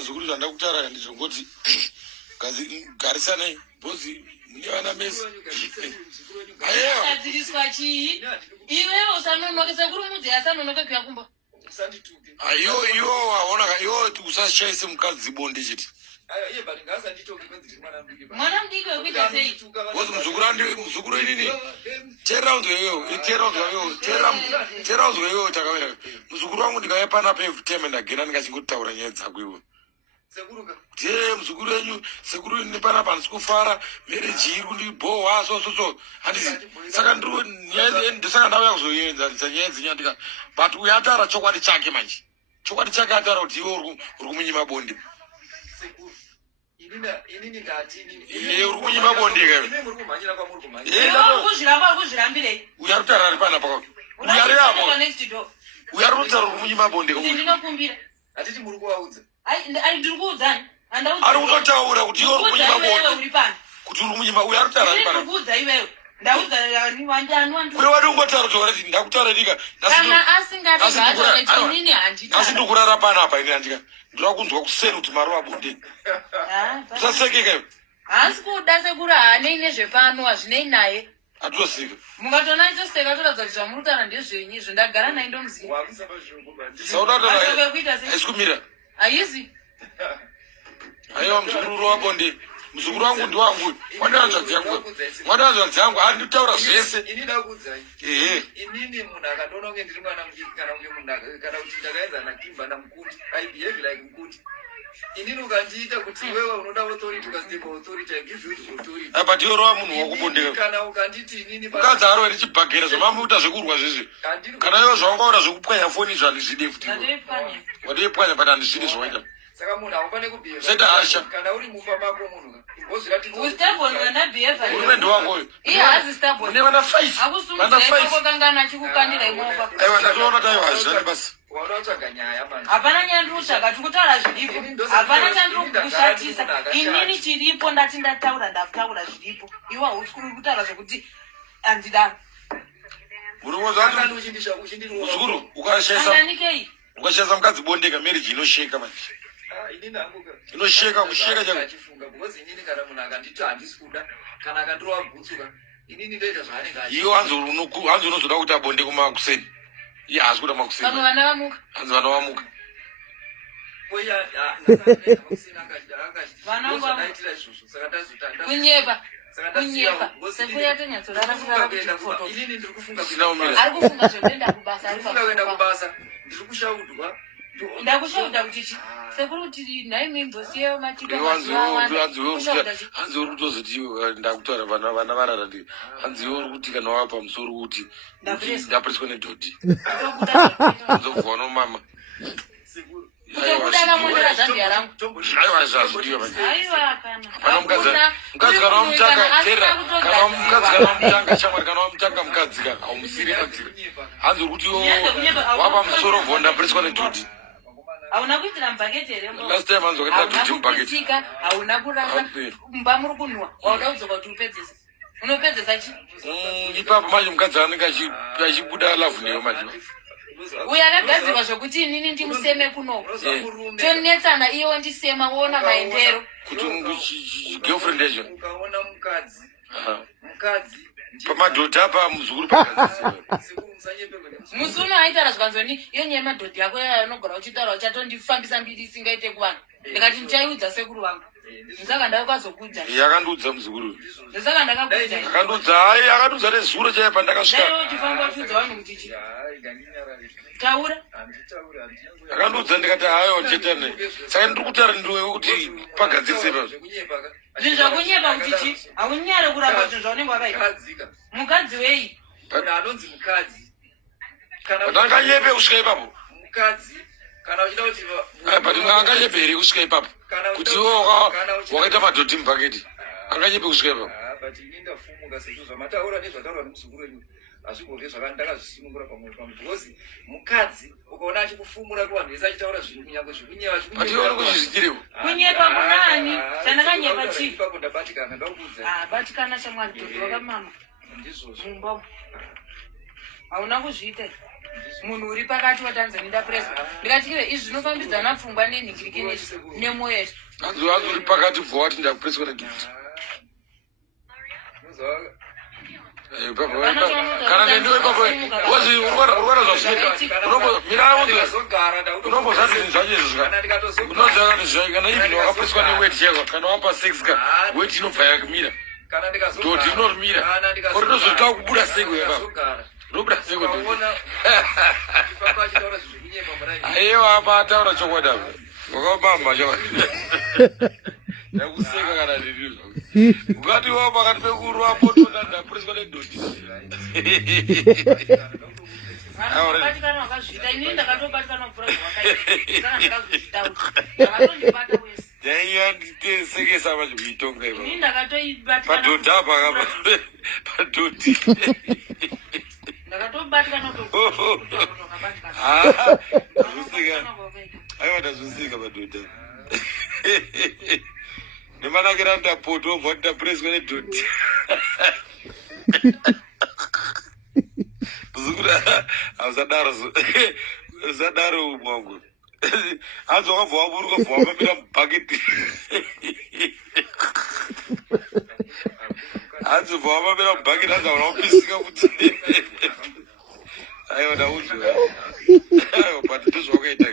zvikuru zvandakutaura ndizvongoti garisane bhozi nevana mesi. Adziriswa chii? Iwewe usanonoka sekuru mudzi asanonoka kuyakumba. Iwo waona iwo usashaise mukadzi bonde chete. Mwana mdiki wekuita sei? Bozi muzukuru inini. Tera unzwe iwo takawera. Muzukuru wangu ndikauya panapa every ndagenda ndikachingotaura nyaya dzako iwo. Muzukuru wenyu sekuru ini panapa ndikufara marriage iri kundibohwa so handisi saka ndisaka ndauya kuzoenzanisa nyaya dzinyandika but uyo ataura chokwadi chake manje chokwadi chake ataura kuti iwe uri kumunyima bonde uri kunyima bonde kuzvirambirei uyo ari kutaura ari panapa kwake uyo ari apo uyo ari kutaura uri kumunyima bonde ndinokumbira atiti muri kuvaudza ndiri kuudzani ari kutotaura kuti iwe uri kumunyima bonde kuti uri kumunyima uyo ari kutaura ari panapa kuudza iwewe ndaudza ni wandani uye wadi ungotaura kuti ndakutaura ndika kana asingatinini handita asi ndikurara panapa ini handika ndira kunzwa kuseri kuti mari wabonde usasekeka iwe hasi kuda sekuru haanei nezvepano hazvinei naye atoseka mukatona itoseka toradza kuti zvamuri kutaura ndezvenyizvo ndagara nai ndomuziva saudaaaisikuita aikumira haisi aiwa muzukuru wabonde muzukuru wangu ndiwangu wandanzvadzi yangu ari nditaura zvese inini munhu akandoona kunge ndiri mwana mudiki kana kunge munhu kana kuti ndakaedza nakimba namukuti I behave like mukuti inini ukandiita kuti iwewe unoda authority ukasitepa authority I give you authority but iwe rova munhu wakubondeka kana ukanditi inini mukadzi aro ndichibhagera zvamamuita zvekurwa zvizvi kana iwe zvaungaona zvekupwanya foni izvo handizvide futi wadeipwanya but handizvide zvawaita saka munhu haufane seta hasha kana uri mufa mako munhu hurumende wakoyo une vana 5 aiwa ndatoona taiwa hazvani basi hapana nyandiri kutsvaga tiri kutaura zviripo hapana chandiri kushatisa inini chiripo ndati ndataura ndakutaura zviripo iwa hausi kuri kutaura zvekuti handidaro muzukuru ukashaisa mukadzi bondeka marriage inosheka manje inosheka kusheka kana munhu akanditi handisi kuda kana akandirova gutsuka inini ndoita zvaanenge iwo hanzi unozoda kuti abonde kumakuseni iye haasi kuda makuseni vamwe vana vamuka hanzi vana vamuka kunyepa sekuru yatonyatsorara kurara kuti foto inini ndiri kufunga ari kufunga zvekuenda kubasa ari kuenda kubasa ndiri kushaudwa ndakushauda kuti chi sekuru kuti nhai mimbosiyeyo matika hanzi uri kutozoti ndakutaura vana varara ndi hanzi iwe uri kuti kana wapa musoro kuti ndapreswa nedhodhi uzobva nomama kutokudana mondera zambia rangu aiwa zvazvidiwa kana mukadzi kana wamutanga tera kana wamutanga shamwari kana wamutanga mukadzi kana haumusiri padzira hanzi uri kuti wapa musoro bva ndapreswa nedhodhi hauna kuitira mubhaketi here last time hanzi wakaita dhodhi mubhaketi hauna kuranga mumba muri kunwa wauda kudzoka kuti upedzesa unopedzesa chi ipapo manje mukadzi anenge achibuda lavhu newe manje uyo akagadzirwa zvokuti inini ndimuseme kunoko tonetsana iwo ndisema woona maendero kuti girlfriend yacho ukaona mukadzi pamadhodha apa muzukuru pakadzisi musi uno aitaura zvikanzoni iyo nyaya yemadhodha yako anogara uchitaura uchatondifambisa mbiri isingaite kuvanhu ndikati ndichaiudza sekuru vangu ndisaka ndakazokudza yakandiudza muzukuru ndisaka ndakakudza akandudza nezuro chaiye pandakasvika daiwo tifamba tiudza vanhu kuti chi taura akandudza ndikati hayo chetane saka ndiri kutaura ndiwewe kuti pagadzirise pazvo zvinhu zvakunyepa kuti chi haunyare kuramba zvinhu zvaunenge wakaita mukadzi wei anonzi mukadzi anganyepe kusvika ipapo mukadzi kana uchida kuti but anganyepe here kusvika ipapo kuti iwe wakaita madhodhi mubhaketi anganyepe kusvika ipapo but ini ndafumuka sezvo zvamataura nezvataura nemuzukuru wenyu hazvigove zvakandakazvisimungura pamwe pamwe because mukadzi ukaona achikufumura kuvanhu vese achitaura zvinhu kunyange zvikunyepa but iwe uri kuzvizikirewo kunyepa kunani chandakanyepa chii ipapo ndabatikana ndakuudza batikana shamwari dhodhi wakamama ndizvozvo mumba hauna kuzviita munhu uri pakati watanzania ndapreswa ndikati iwe izvi zvinofambidzana pfungwa nenhingiriki nemwoyo yesu uri pakati bvowati ndakupreswa nedhoti kana nendiwe ipapo wazi urwara zvasvika unombozvazini zvacho izvi unozvakati kana even wakapreswa neweti cheko kana wapa 6 ka weti inobva yakumira doti inorimira or inozoita kubuda seko yapapo unobuda seko aiwa apa ataura chokwadi apa wakabamba chokwadi ndakuseka kana ndiri ukati wao pakati pekurwa potona ndapreswa nedoti vatikana vakazvita inini ndakatobatikana mvura zvawakaita ndakazozvitaura ndakatondibata wese jaiya nditesekesa manje kuitonga ipa inini ndakatoibatikana padhodha pakapa padhodhi ndakatobatikana aiwa ndazvisika padhodha nemanakira ndapoto obva ndapreswa nedhodhi zikuda ausadaro mwangu hanzi wakabva waburuka bva wamamira mubhaketi hanzi bva wamamira mubhaketi hanzi aona wapisika kuti aiwa ndaudzwa aiwa but ndizvawakaita